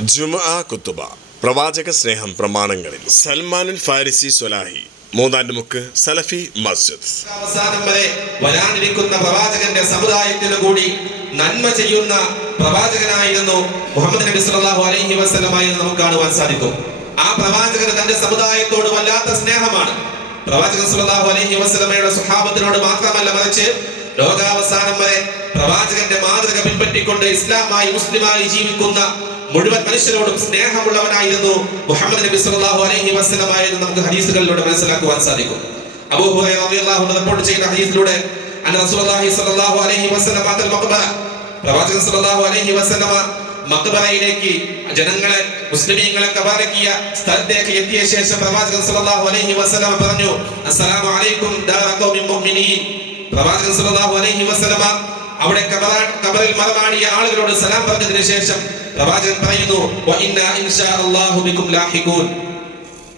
ജുമഅ കുത്തുബ പ്രവാചക സ്നേഹം പ്രമാണങ്ങളിൽ. സൽമാനുൽ ഫാരിസി സ്വലാഹി മൂന്നാണ്ടുമുക്ക് സലഫി മസ്ജിദ്. അവസാനം വരെ വരാനിരിക്കുന്ന പ്രവാചകന്റെ സമുദായത്തിനു കൂടി നന്മ ചെയ്യുന്ന പ്രവാചകനായിരുന്നു മുഹമ്മദ് നബി സല്ലല്ലാഹു അലൈഹി വസല്ലമയെ എന്ന് നമുക്ക് കാണുവാൻ സാധിക്കും. ആ പ്രവാചകൻ തന്റെ സമുദായത്തോട് വല്ലാത്ത സ്നേഹമാണ്. പ്രവാചകൻ സല്ലല്ലാഹു അലൈഹി വസല്ലമയുടെ സ്വഹാബത്തിനോട് മാത്രമല്ല മറിച്ച് ലോകാവസാനം വരെ പ്രവാചകന്റെ മാതൃക പിൻപറ്റിക്കൊണ്ട് ഇസ്ലാമായി മുസ്ലിമായി ജീവിക്കുന്ന മുഴുവൻ മനുഷ്യരോടും സ്നേഹമുള്ളവനായിരുന്നു മുഹമ്മദ് നബി സല്ലല്ലാഹു അലൈഹി വസല്ലം ആയിരുന്നു നമുക്ക് ഹദീസുകളിലൂടെ മനസ്സിലാക്കുവാൻ സാധിക്കും. അബൂ ഹുറൈറ റളിയല്ലാഹു അൻഹു റിപ്പോർട്ട് ചെയ്യുന്ന ഹദീസിലൂടെ അന്ന റസൂലുള്ളാഹി സ്വല്ലല്ലാഹു അലൈഹി വസല്ലം അതൽ മഖബറ പ്രവാചകൻ സല്ലല്ലാഹു അലൈഹി വസല്ലമ മഖബറയിലേക്ക് ജനങ്ങളെ മുസ്ലിമീങ്ങളെ കബറക്കിയ സ്ഥലത്തേക്ക് എത്തിയ ശേഷം പ്രവാചകൻ സല്ലല്ലാഹു അലൈഹി വസല്ലം പറഞ്ഞു അസ്സലാമു അലൈക്കും ദാറ ഖൗമി മുഅ്മിനീൻ. പ്രവാചകൻ സല്ലല്ലാഹു അലൈഹി വസല്ലമ അവിടെ കബറിൽ മറമാടിയ ആളുകളോട് സലാം പറഞ്ഞതിന് ശേഷം പ്രവാചകൻ പറയുന്നു വഇന്നാ ഇന്നാ ഇൻഷാ അല്ലാഹു ബിക്കും ലാഹിഖൂൻ.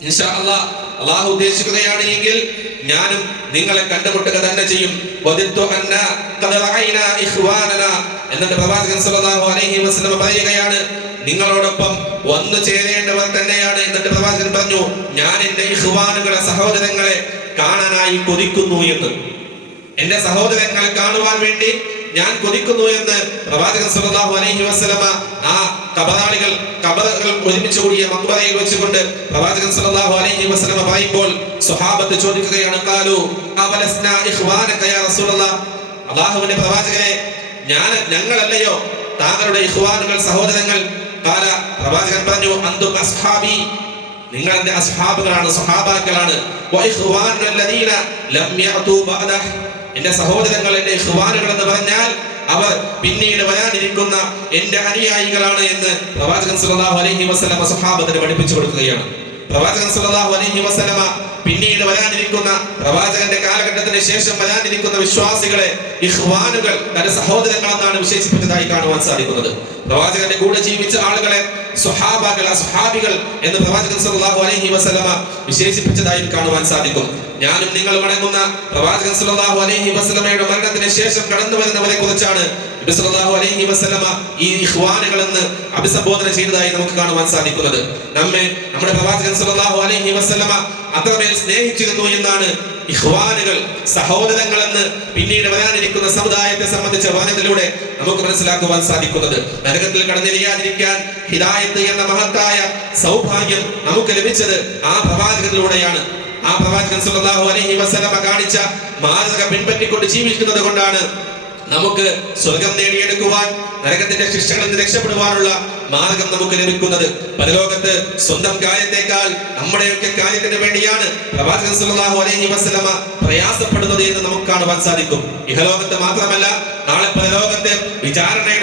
ഇൻഷാ അല്ലാഹ് ഉദ്ദേശിക്കുകയാണ് എങ്കിൽ ഞാനും നിങ്ങളെ കണ്ടുമുട്ടുക തന്നെ ചെയ്യും. എന്നിട്ട് പ്രവാചകൻ സല്ലല്ലാഹു അലൈഹി വസല്ലം പറയുകയാണ് നിങ്ങളോടൊപ്പം വന്നു ചേരേണ്ടവർ തന്നെയാണ്. എന്നിട്ട് പ്രവാചകൻ പറഞ്ഞു ഞാൻ എന്റെ ഇഖ്വാനുകളെ സഹോദരങ്ങളെ കാണാനായി കൊതിക്കുന്നു എന്ന്. എന്റെ സഹോദരങ്ങളെ കാണുവാൻ വേണ്ടി ഞാൻ കൊതിക്കുന്നു എന്ന് പ്രവാചകൻ സല്ലല്ലാഹു അലൈഹി വസല്ലമ ആ കബറാളികൾ കബറുകൾ ഒരുമിച്ച് കൂടിയ മക്ബറയിൽ വെച്ചുകൊണ്ട് പ്രവാചകൻ സല്ലല്ലാഹു അലൈഹി വസല്ലമ പറയുമ്പോൾ സ്വഹാബത്ത് ചോദിക്കുകയാണ് ഖാലു അവലസ്ന ഇഖ്വാനക യാ റസൂലുള്ള അല്ലാഹുവിന്റെ പ്രവാചകനെ ഞാൻ ഞങ്ങളല്ലയോ? താങ്കളുടെ ഇഖ്വാനുകൾ സഹോദരങ്ങൾ? കാല പ്രവാചകൻ പറഞ്ഞു അന്തും അസ്ഹാബി. നിങ്ങൾ എന്റെ അസ്ഹാബുകളാണ് സ്വഹാബാക്കളാണ്. വഇഖ്വാനുൽ ലദീന ലം യഅതു ബഅദഹ്. എന്റെ സഹോദരങ്ങൾ എന്റെ എന്ന് പറഞ്ഞാൽ അവർ പിന്നീട് വരാനിരിക്കുന്ന എന്റെ അനുയായികളാണ് എന്ന് പ്രവാചകൻ സല്ലല്ലാഹു അലൈഹി വസ്ലാമ സഹാബത്തിന് പഠിപ്പിച്ചു കൊടുക്കുകയാണ്. പ്രവാചകൻ സല്ലല്ലാഹു അലൈഹി വസല്ലമ പിന്നീട് വരാനിരിക്കുന്ന പ്രവാചകന്റെ കാലഘട്ടത്തിന് ശേഷം വരാനിരിക്കുന്ന വിശ്വാസികളെ ഇഖ്വാനുകൾ തന്റെ സഹോദരങ്ങളെന്നാണ് വിശേഷിപ്പിച്ചതായി കാണുവാൻ സാധിക്കുന്നത്. പ്രവാചകന്റെ കൂടെ ജീവിച്ച ആളുകളെ സ്വഹാബകൾ അസ്ഹാബികൾ എന്ന് പ്രവാചകൻ സല്ലല്ലാഹു അലൈഹി വസല്ലമ വിശേഷിപ്പിച്ചതായി കാണുവാൻ സാധിക്കും. ഞാനും നിങ്ങൾ മടങ്ങുന്ന പ്രവാചകൻ സല്ലല്ലാഹു അലൈഹി വസല്ലമയുടെ മരണത്തിന് ശേഷം കടന്നു വരുന്നവരെ കുറിച്ചാണ് നബി സല്ലല്ലാഹു അലൈഹി വസല്ലമ ഈ ഇഖ്വാനുകൾ എന്ന് അഭിസംബോധന ചെയ്തതായി നമുക്ക് കാണുവാൻ സാധിക്കുന്നത്. നമ്മെ നമ്മുടെ പ്രവാചകൻ സല്ലല്ലാഹു അലൈഹി വസല്ലമ അത്രമേൽ സ്നേഹിച്ചിരുന്നു എന്നാണ് ഇഖ്വാനുകൾ സഹോദരങ്ങൾ എന്ന് പിന്നീട് വരാനിരിക്കുന്ന സമുദായത്തെ സംബന്ധിച്ച വചനത്തിലൂടെ നമുക്ക് മനസ്സിലാക്കുവാൻ സാധിക്കുന്നത്. നരകത്തിൽ കടന്നിരിക്കാതിരിക്കാൻ ഹിദായത്ത് എന്ന മഹത്തായ സൗഭാഗ്യം നമുക്ക് ലഭിച്ചത് ആ പ്രവാചകനിലൂടെയാണ്. ആ പ്രവാചകൻ സല്ലല്ലാഹു അലൈഹി വസല്ലമ കാണിച്ച മാതൃക പിൻപറ്റിക്കൊണ്ട് ജീവിക്കുന്നത് കൊണ്ടാണ്. നമുക്ക് സ്വർഗം നേടിയെടുക്കുവാൻ നരകത്തിന്റെ ശിക്ഷകളിൽ നിന്ന് രക്ഷപ്പെടുവാനുള്ള മാർഗം നമുക്ക് ലഭിക്കുന്നത് പരലോകത്ത് സ്വന്തം കാര്യത്തെക്കാൾ നമ്മുടെയൊക്കെ കാര്യത്തിന് വേണ്ടിയാണ് പ്രവാചകൻ സല്ലല്ലാഹു അലൈഹി വസല്ലമ പ്രയാസപ്പെടുന്നത് എന്ന് നമുക്ക് കാണുവാൻ സാധിക്കും. ഇഹലോകത്ത് മാത്രമല്ല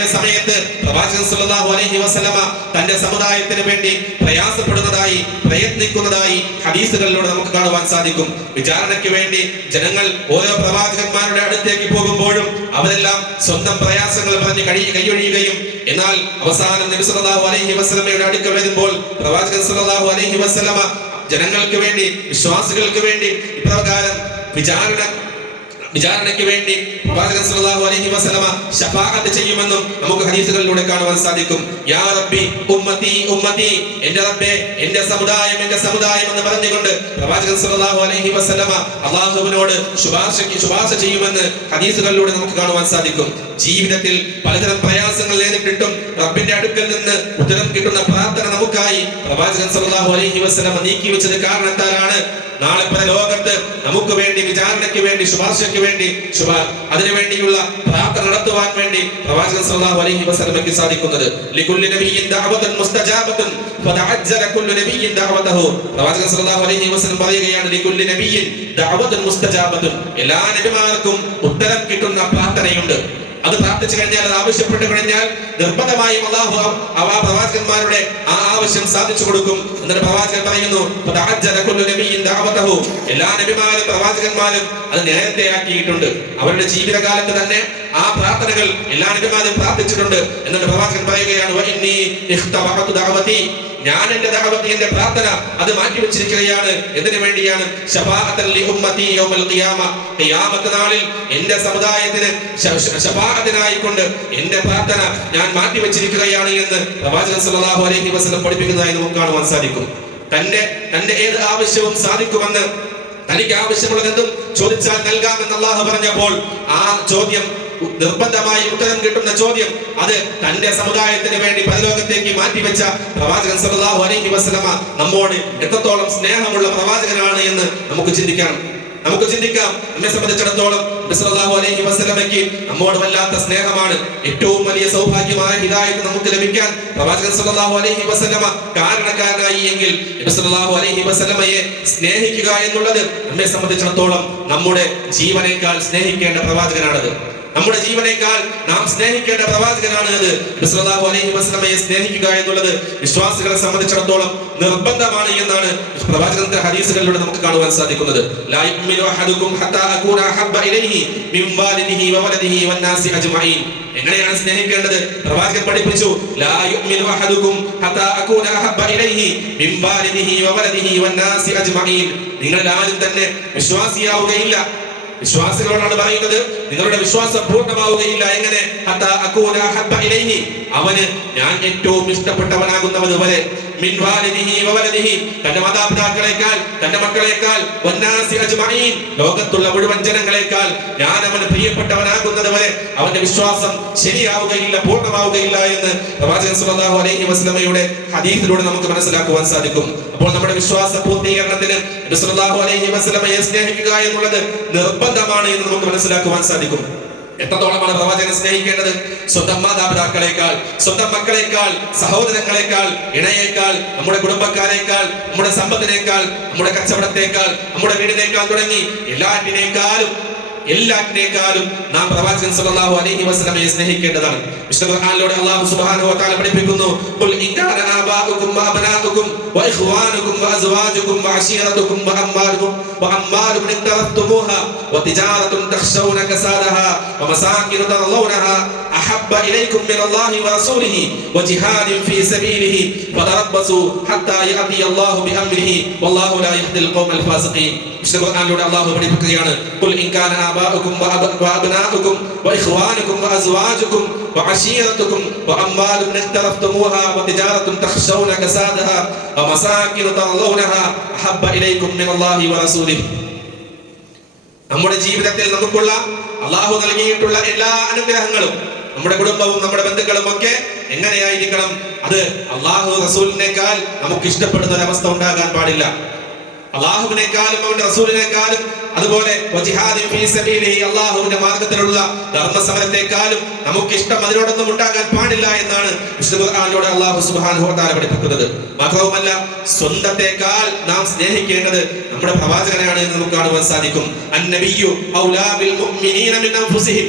വിചാരണയുടെ സമയത്ത് പ്രവാചകൻ സല്ലല്ലാഹു അലൈഹി വസല്ലമ തന്റെ സമുദായത്തിന് വേണ്ടി പ്രയാസപ്പെടുന്നതായി പ്രയത്നിക്കുന്നതായി ഹദീസുകളിലൂടെ നമുക്ക് കാണുവാൻ സാധിക്കും. വിചാരണയ്ക്ക് വേണ്ടി ജനങ്ങൾ ഓരോ പ്രവാചകന്മാരുടെ അടുത്തേക്ക് പോകുമ്പോഴും അവരെല്ലാം സ്വന്തം പ്രയാസങ്ങൾ പറഞ്ഞ് കഴി കൈയൊഴിയുകയും എന്നാൽ അവസാനം നബി സല്ലല്ലാഹു അലൈഹി വസല്ലമയുടെ അടുക്കൽ വരുമ്പോൾ പ്രവാചകൻ സല്ലല്ലാഹു അലൈഹി വസല്ലമ ജനങ്ങൾക്ക് വേണ്ടി വിശ്വാസികൾക്ക് വേണ്ടി ഇപ്രകാരം വിചാരണ വിചാരണയ്ക്ക് വേണ്ടി പ്രവാചകൻ സല്ലല്ലാഹു അലൈഹി വസല്ലമ ശഫാഅത്ത് ചെയ്യുമെന്നും നമുക്ക് ഹദീസുകളിലൂടെ കാണുവാൻ സാധിക്കും. യാ റബ്ബി ഉമ്മത്തി ഉമ്മത്തി എന്റെ റബ്ബേ എന്റെ സമുദായം എന്റെ സമുദായം എന്ന് പറഞ്ഞുകൊണ്ട് പ്രവാചകൻ സല്ലല്ലാഹു അലൈഹി വസല്ലമ അള്ളാഹുവിനോട് ശുപാർശയ്ക്ക് ശുപാർശ ചെയ്യുമെന്ന് ഹദീസുകളിലൂടെ നമുക്ക് കാണുവാൻ സാധിക്കും. ജീവിതത്തിൽ പലതരം പ്രയാസങ്ങൾ നേരിട്ടിട്ടും റബ്ബിന്റെ അടുക്കൽ നിന്ന് ഉത്തരം കിട്ടുന്ന പ്രാർത്ഥന പ്രവാചകൻ സല്ലല്ലാഹു അലൈഹി നീക്കി വെച്ചത് കാരണത്താലാണ് നാളെ പല ലോകത്ത് നമുക്ക് വേണ്ടി വിചാരണയ്ക്ക് വേണ്ടി ശുപാർശയ്ക്ക് വേണ്ടി ശുഭ പ്രാർത്ഥന നടത്തുവാൻ വേണ്ടി പ്രവാചകൻ സല്ലല്ലാഹു അലൈഹി വസല്ലമയ്ക്ക് സാധിക്കുന്നത്. ലികുല്ലി നബിയ്യിൻ നബിയ്യിൻ ദഅവതഹു പ്രവാചകൻ സല്ലല്ലാഹു അലൈഹി പറയുകയാണ് ലികുല്ലി നബിയ്യിൻ എല്ലാ നബിമാർക്കും ഉത്തരം കിട്ടുന്ന പ്രാർത്ഥനയുണ്ട്. അത് പ്രാർത്ഥിച്ചു കഴിഞ്ഞാൽ അത് ആവശ്യപ്പെട്ട് കഴിഞ്ഞാൽ നിർബന്ധമായും അള്ളാഹു അവ പ്രവാചകന്മാരുടെ ആ ആവശ്യം സാധിച്ചു കൊടുക്കും എന്നിട്ട് പ്രവാചകൻ പറയുന്നു. എല്ലാ നബിമാരും പ്രവാചകന്മാരും അത് നേരത്തെ ആക്കിയിട്ടുണ്ട് അവരുടെ ജീവിതകാലത്ത് തന്നെ ആ പ്രാർത്ഥനകൾ എല്ലാ നബിമാരും പ്രാർത്ഥിച്ചിട്ടുണ്ട്. എന്നിട്ട് പ്രവാചകൻ പറയുകയാണ്. ഞാൻ എന്റെ ദഅവത്തി എന്റെ പ്രാർത്ഥന അത് മാറ്റിവെച്ചിരിക്കുകയാണ് എന്തിനു വേണ്ടിയാണ്? നാളിൽ എന്റെ സമുദായത്തിന് ശപാഹത്തിനായിക്കൊണ്ട് എന്റെ പ്രാർത്ഥന ഞാൻ മാറ്റി വെച്ചിരിക്കുകയാണ് എന്ന് പ്രവാചകൻ സല്ലല്ലാഹു അലൈഹി വസല്ലം പഠിപ്പിക്കുന്നതായി നമുക്ക് കാണുവാൻ സാധിക്കും. തന്റെ തന്റെ ഏത് ആവശ്യവും സാധിക്കുമെന്ന് തനിക്ക് ആവശ്യമുള്ളതെന്തും ചോദിച്ചാൽ നൽകാമെന്ന് അള്ളാഹു പറഞ്ഞപ്പോൾ ആ ചോദ്യം നിർബന്ധമായി ഉത്തരം കിട്ടുന്ന ചോദ്യം അത് തന്റെ സമുദായത്തിന് വേണ്ടി പരലോകത്തേക്ക് മാറ്റിവെച്ച പ്രവാചകൻ സല്ലല്ലാഹു അലൈഹി വസല്ലമ നമ്മോട് എത്രത്തോളം സ്നേഹമുള്ള പ്രവാചകനാണ് എന്ന് നമുക്ക് ചിന്തിക്കാം. നമുക്ക് ചിന്തിക്കാം. എന്നെ സംബന്ധിച്ചിടത്തോളം അലൈഹി വസല്ലമയ്ക്ക് നമ്മോട് വല്ലാത്ത സ്നേഹമാണ്. ഏറ്റവും വലിയ സൗഭാഗ്യമായ ഹിദായത്ത് നമുക്ക് ലഭിക്കാൻ പ്രവാചകൻ സല്ലല്ലാഹു അലൈഹി വസല്ലമ കാരണക്കാരനായി എങ്കിൽ സല്ലല്ലാഹു അലൈഹി വസല്ലമയെ സ്നേഹിക്കുക എന്നുള്ളത് എന്നെ സംബന്ധിച്ചിടത്തോളം നമ്മുടെ ജീവനേക്കാൾ സ്നേഹിക്കേണ്ട പ്രവാചകനാണത്. നമ്മുടെ ജീവനേക്കാൾ നാം സ്നേഹിക്കേണ്ട പ്രവാചകനാണ് അത്. നബി അലൈഹി വസല്ലമയെ സ്നേഹിക്കുക എന്നുള്ളത് വിശ്വാസികളെ സംബന്ധിച്ചിടത്തോളം നിർബന്ധമാണ് എന്നാണ് പ്രവാചകന്റെ ഹദീസുകളിലൂടെ നമുക്ക് കാണുവാൻ സാധിക്കുന്നത്. ഹത്താ അകൂന ഇലൈഹി മിൻ വന്നാസി അജ്മഈൻ. എങ്ങനെയാണ് സ്നേഹിക്കേണ്ടത്? പ്രവാചകൻ പഠിപ്പിച്ചു ഹത്താ അകൂന ഇലൈഹി മിൻ വന്നാസി അജ്മഈൻ. നിങ്ങൾ ആരും തന്നെ വിശ്വാസിയാവുകയില്ല. വിശ്വാസികളോടാണ് പറയുന്നത്. നിങ്ങളുടെ വിശ്വാസം പൂർണമാവുകയില്ല. എങ്ങനെ? അവന് ഞാൻ ഏറ്റവും ഇഷ്ടപ്പെട്ടവനാകുന്നവന് വരെ മിൻ വാലിദിഹി വവലദിഹി തന്റെ മാതാപിതാക്കളെക്കാൾ തന്റെ മക്കളെക്കാൾ വന്നാസി അജ്മഈൻ. ലോകത്തുള്ള മുഴുവൻ ജനങ്ങളെക്കാൾ ഞാൻ അവന് പ്രിയപ്പെട്ടവനാകുന്നത് വരെ അവന്റെ വിശ്വാസം ശരിയാവുകയില്ല പൂർണമാവുകയില്ല എന്ന് പ്രവാചകൻ സല്ലല്ലാഹു അലൈഹി വസല്ലമയുടെ ഹദീസിലൂടെ നമുക്ക് മനസ്സിലാക്കുവാൻ സാധിക്കും. അപ്പോൾ നമ്മുടെ വിശ്വാസ പൂർത്തീകരണത്തിന് അലൈഹി വസല്ലമയെ സ്നേഹിക്കുക എന്നുള്ളത് നിർബന്ധമാണ് എന്ന് നമുക്ക് മനസ്സിലാക്കുവാൻ സാധിക്കും. എത്രത്തോളമാണ് പ്രവാചകനെ സ്നേഹിക്കേണ്ടത്? സ്വന്തം മാതാപിതാക്കളെക്കാൾ സ്വന്തം മക്കളെക്കാൾ സഹോദരങ്ങളെക്കാൾ ഇണയേക്കാൾ നമ്മുടെ കുടുംബക്കാരേക്കാൾ നമ്മുടെ സമ്പത്തിനേക്കാൾ നമ്മുടെ കച്ചവടത്തേക്കാൾ നമ്മുടെ വീടിനേക്കാൾ തുടങ്ങി എല്ലാറ്റിനേക്കാളും എല്ലാറ്റിനേക്കാളും നാം പ്രവാചകൻ സല്ലല്ലാഹു അലൈഹി വസല്ലമയെ സ്നേഹിക്കേണ്ടതാണ്. വിശുദ്ധ ഖുർആനിലൂടെ അല്ലാഹു സുബ്ഹാനഹു വ തആല പഠിപ്പിക്കുന്നു ഖുൽ ഇൻ കാന ആബാഉകും വഅബ്നാഉകും വഇഖ്വാനുകും വഅസ്വാജുകും വഅശീറതുകും വഅമ്മാലുകും വഅമ്മാലുകും ഇഖ്തറഫ്തുമൂഹാ വതിജാറത്തുൻ തഖ്ശൗന കസാദഹാ വമസാകിനു തർളൗനഹാ അഹബ്ബ ഇലൈക്കും മിനല്ലാഹി വറസൂലിഹി വജിഹാദിൻ ഫീ സബീലിഹി ഫതറബ്ബസു ഹത്താ യഅതി അല്ലാഹു ബിഅംരിഹി വല്ലാഹു ലാ യഹ്ദിൽ ഖൗമൽ ഫാസിഖീൻ വിശുദ്ധ ഖുർആനിലൂടെ അല്ലാഹു പഠിപ്പിക്കുകയാണ് ഖുൽ ഇൻ കാന ആബാഉകും വഅബ്നാഉകും വഇഖ്വാനുകും വഅസ്വാജുകും وعشيرتكم وأموال اقترفتموها وتجارة تخشون كسادها ومساكن ترضونها أحب إليكم من الله ورسوله നമ്മുടെ ജീവിതത്തിൽ നമുക്കുള്ള അള്ളാഹു നൽകിയിട്ടുള്ള എല്ലാ അനുഗ്രഹങ്ങളും നമ്മുടെ കുടുംബവും നമ്മുടെ ബന്ധുക്കളും ഒക്കെ എങ്ങനെയായിരിക്കണം? അത് അള്ളാഹു റസൂലിനേക്കാൾ നമുക്ക് ഇഷ്ടപ്പെടുന്ന ഒരവസ്ഥ ഉണ്ടാകാൻ പാടില്ല. അള്ളാഹുവിനേക്കാളും അവന്റെ റസൂലിനേക്കാളും അതുപോലെ അള്ളാഹുവിന്റെ മാർഗത്തിലുള്ള ധർമ്മസമരത്തെക്കാളും നമുക്ക് ഇഷ്ടം അതിനോടൊന്നും ഉണ്ടാകാൻ പാടില്ല എന്നാണ് വിശുദ്ധ ഖുർആനിലൂടെ അള്ളാഹു തആല പഠിപ്പിക്കുന്നത്. മാത്രവുമല്ല സ്വന്തത്തെക്കാൾ നാം സ്നേഹിക്കേണ്ടത് നമ്മുടെ പ്രവാചകനാണ് എന്ന് നമുക്ക് കാണുവാൻ സാധിക്കും. അന്നബിയു ഔലാ ബിൽ മുഅ്മിനീന മിൻ അൻഫുസിഹിം.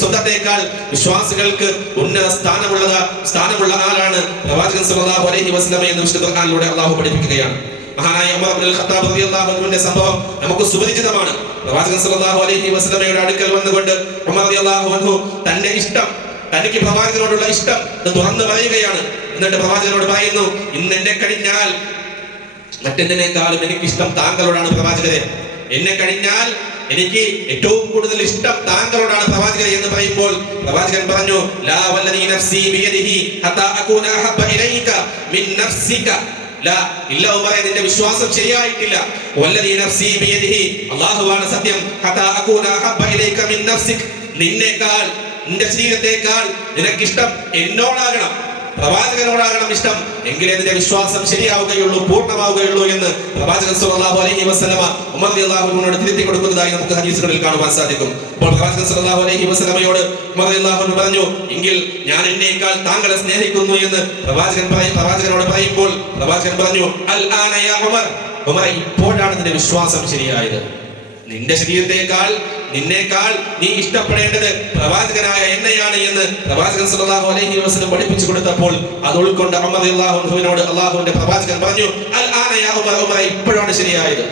സ്വന്തത്തെക്കാൾ വിശ്വാസികൾക്ക് ഉന്നത സ്ഥാനമുള്ള സ്ഥാനമുള്ള ആളാണ് പ്രവാചകൻ സല്ലല്ലാഹു അലൈഹി വസല്ലമ എന്ന് വിശുദ്ധ ഖുർആനിലൂടെ അള്ളാഹു പഠിപ്പിക്കുകയാണ്. മഹാനായ ഉമർ അബ്ദുൽ ഖത്താബ് റളിയല്ലാഹു അൻഹുവിന്റെ സംഭവം നമുക്ക് സുപരിചിതമാണ്. പ്രവാചകൻ സല്ലല്ലാഹു അലൈഹി വസല്ലമയുടെ അടുക്കൽ വന്നുകൊണ്ട് ഉമർ റളിയല്ലാഹു അൻഹു തന്റെ ഇഷ്ടം തനിക്ക് പ്രവാചകനോടുള്ള ഇഷ്ടം തുറന്നു പറയുകയാണ്. എന്നിട്ട് പ്രവാചകനോട് പറയുന്നു ഇന്ന് എന്നെ കഴിഞ്ഞാൽ മറ്റെന്തിനേക്കാളും എനിക്ക് ഇഷ്ടം താങ്കളോടാണ് പ്രവാചകരെ. എന്നെ കഴിഞ്ഞാൽ എനിക്ക് ഏറ്റവും കൂടുതൽ ഇഷ്ടം താങ്കളോടാണ് പ്രവാചകൻ എന്ന് പറയുമ്പോൾ പ്രവാചകൻ പറഞ്ഞു ലാ വല്ലദീ നഫ്സി ബിയദിഹി ഹത്താ അകൂന അഹബ്ബ ഇലൈക മിൻ നഫ്സിക. നിന്റെ വിശ്വാസം ശരിയായിട്ടില്ല. അല്ലാഹുവാണ് സത്യം. മിൻ നിന്നേക്കാൾ നിന്റെ ശരീരത്തെക്കാൾ നിനക്കിഷ്ടം എന്നോടാകണം പ്രവാചകനോടാകണം ഇഷ്ടം. എങ്കിലേ നിന്റെ വിശ്വാസം ശരിയാവുകയുള്ളൂ പൂർണമാവുകയുള്ളൂ എന്ന് പ്രവാചകൻ സല്ലല്ലാഹു അലൈഹി വസല്ലമ ഉമർ റളിയല്ലാഹു അൻഹുവിനോട് തിരുത്തി കൊടുക്കുന്നതായി നമുക്ക് ഹദീസുകളിൽ കാണുവാൻ സാധിക്കും. അപ്പോൾ പ്രവാചകൻ സല്ലല്ലാഹു അലൈഹി വസല്ലമയോട് ഉമർ റളിയല്ലാഹു പറഞ്ഞു എങ്കിൽ ഞാൻ എന്നേക്കാൾ താങ്കളെ സ്നേഹിക്കുന്നു എന്ന് പ്രവാചകൻ പറയും പ്രവാചകനോട് പറയുമ്പോൾ പ്രവാചകൻ പറഞ്ഞു അൽ ആന യാ ഉമർ ഉമർ ഇപ്പോഴാണ് നിന്റെ വിശ്വാസം ശരിയായത്. നിന്റെ ശരീരത്തെക്കാൾ നിന്നേക്കാൾ നീ ഇഷ്ടപ്പെടേണ്ടത് പ്രവാചകനായ എന്നെയാണ് എന്ന് പ്രവാചകൻ സല്ലല്ലാഹു അലൈഹി വസല്ലം പഠിപ്പിച്ചു കൊടുത്തപ്പോൾ അത് ഉൾക്കൊണ്ട് റളിയല്ലാഹു അൻഹുവിനോട് അള്ളാഹുവിന്റെ പ്രവാചകൻ പറഞ്ഞു അൽ ആന യാ ഉമർ ഇപ്പോഴാണ് ശരിയായത്.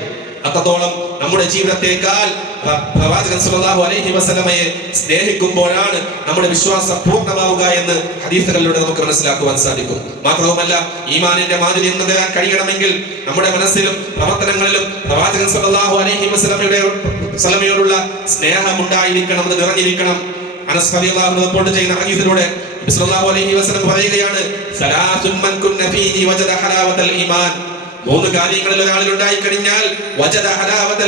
അത്രത്തോളം നമ്മുടെ ജീവിതത്തെക്കാൾ പ്രവാചകൻ സല്ലല്ലാഹു അലൈഹി വസല്ലമയെ സ്നേഹിക്കുമ്പോഴാണ് നമ്മുടെ വിശ്വാസം പൂർണമാവുക എന്ന് ഹദീസുകളിലൂടെ നമുക്ക് മനസ്സിലാക്കുവാൻ സാധിക്കും. മാത്രവുമല്ല ഈമാനിന്റെ മാതിരി എന്ന് തരാൻ കഴിയണമെങ്കിൽ നമ്മുടെ മനസ്സിലും പ്രവർത്തനങ്ങളിലും പ്രവാചകൻ സല്ലല്ലാഹു അലൈഹി വസല്ലമയുടെ സലമയോടുള്ള സ്നേഹം ഉണ്ടായിരിക്കണം അത് നിറഞ്ഞിരിക്കണം. അനസ് അൻഹു റിപ്പോർട്ട് ചെയ്യുന്ന ഹദീസിലൂടെ അലൈഹി വസല്ലം പറയുകയാണ് വജദ ഈമാൻ. മൂന്ന് കാര്യങ്ങളിൽ ഒരാളിൽ ഉണ്ടായി കഴിഞ്ഞാൽ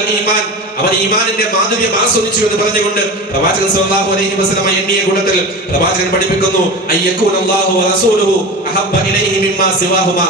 ഈമാൻ. അവൻ ഈമാനിന്റെ മാധുര്യം ആസ്വദിച്ചു എന്ന് പറഞ്ഞുകൊണ്ട് പ്രവാചകൻ സല്ലല്ലാഹു അലൈഹി വസല്ലം എണ്ണിയ കൂട്ടത്തിൽ പ്രവാചകൻ പഠിപ്പിക്കുന്നു അയ്യക്കൂൻ അല്ലാഹു വറസൂലുഹു അഹബ്ബ ഇലൈഹി മിമ്മാ സിവാഹുമാ.